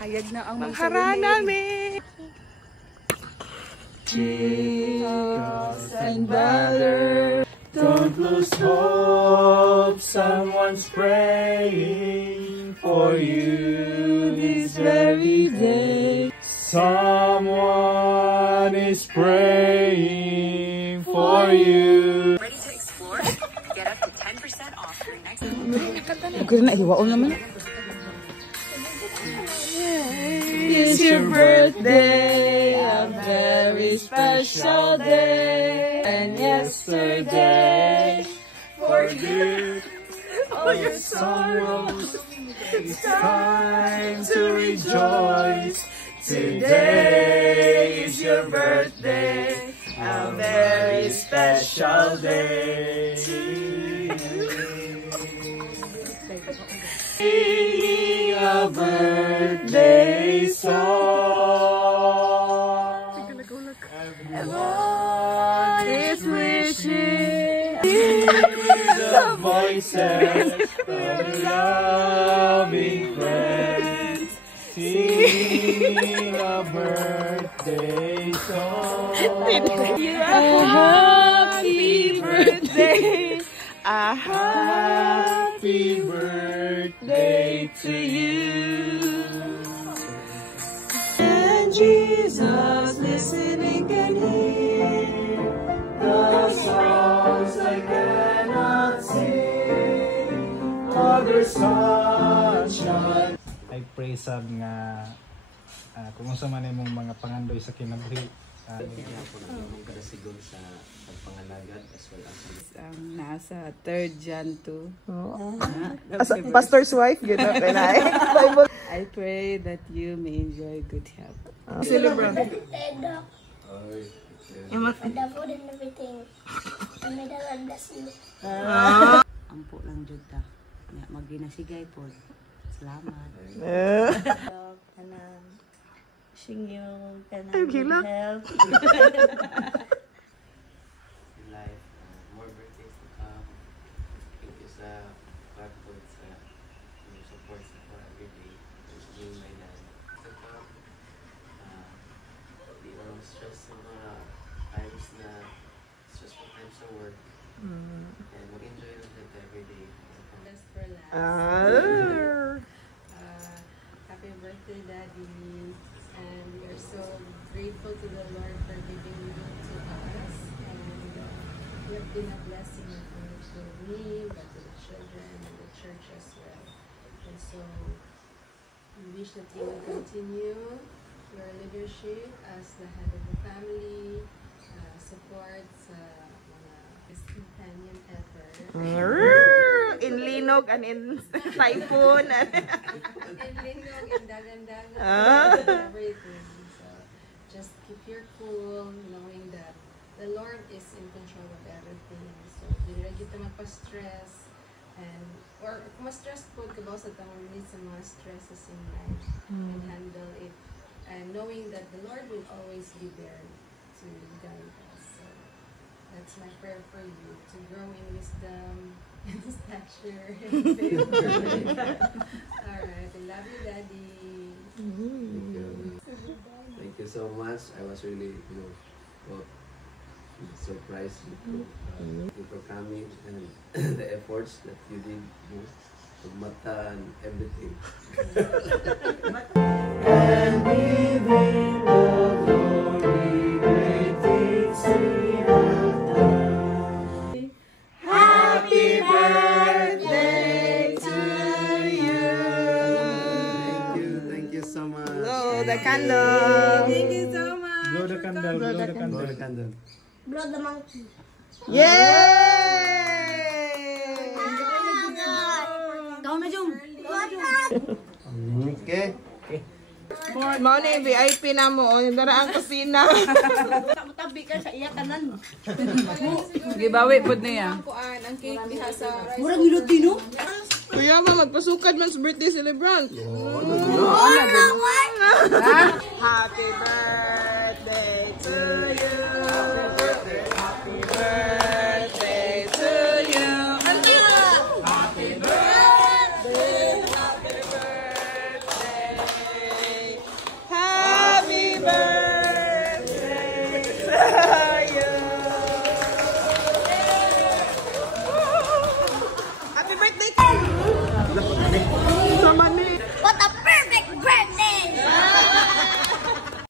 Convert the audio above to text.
Hayag na ang mangharana me. Jesus and brother, don't lose hope. Someone's praying for you this very day. Someone is praying for you. Ready to explore? Get up to 10% off your next. Good na iwaon naman. It's your birthday, a very special day. And yesterday, forget all your sorrows. It's time to rejoice. Today is your birthday, a very special day. Singing a birthday song. Everyone is wishing. The voices of loving friends sing a birthday song. A happy birthday. A Happy birthday to you. And Jesus listening can hear the songs I cannot sing. Other sunshine. I pray sab nga kung unsa man imong mga pangandoy sa kinabuhi Siguro sa pangalagan as well as Nasa 3rd Jan 2. pastor's wife, good na I pray that you may enjoy good health. Celebrate. The food and everything. And may the Lord bless you. Ampo lang jud ta. Maginasigay po. Salamat. Wishing you gila. health. life, more birthdays to come. Thank you sa Blackboard sa your support sa for every day. Thank you my dad. To come, di ko lang stress sa mga times na stressful times sa work. And mag-enjoy lang dito every day. Best for last. Happy birthday, Daddy. And we are so grateful to the Lord for giving you to us. And you have been a blessing not only to me, but to the children and the church as well. And so we wish that you will continue your leadership as the head of the family, support sa mga best companion ever. In linog and in typhoon. In linog, in dagan-dagan, everything. So just keep your cool, knowing that the Lord is in control of everything. So dili kita magpa-stress, and or kung ma-stress po kabaw sa tamang sa mga stresses in life, and handle it, and knowing that the Lord will always be there to guide us. So that's my prayer for you, to grow in wisdom and stature and favor. Alright, I love you, Daddy. Thank you so much. I was really, surprised you for coming and the efforts that you did, mata and everything. And giving the glory, great things He has done. Happy birthday to you. Thank you so much. Blow the candle. Thank you so much. blow the candle, blow the candle. Blow the candle. Blow the monkey. Yay! Kau na Jung. Okay. Mao na yung VIP na mo. Yung daraan kusina. Tabi ka sa iya kanan. Gibawi pod niya. Ang cake diha sa rice. Murag nilot din no? Kuya ma, magpasukad man sa birthday celebrant. Oh, no, what? Happy birthday.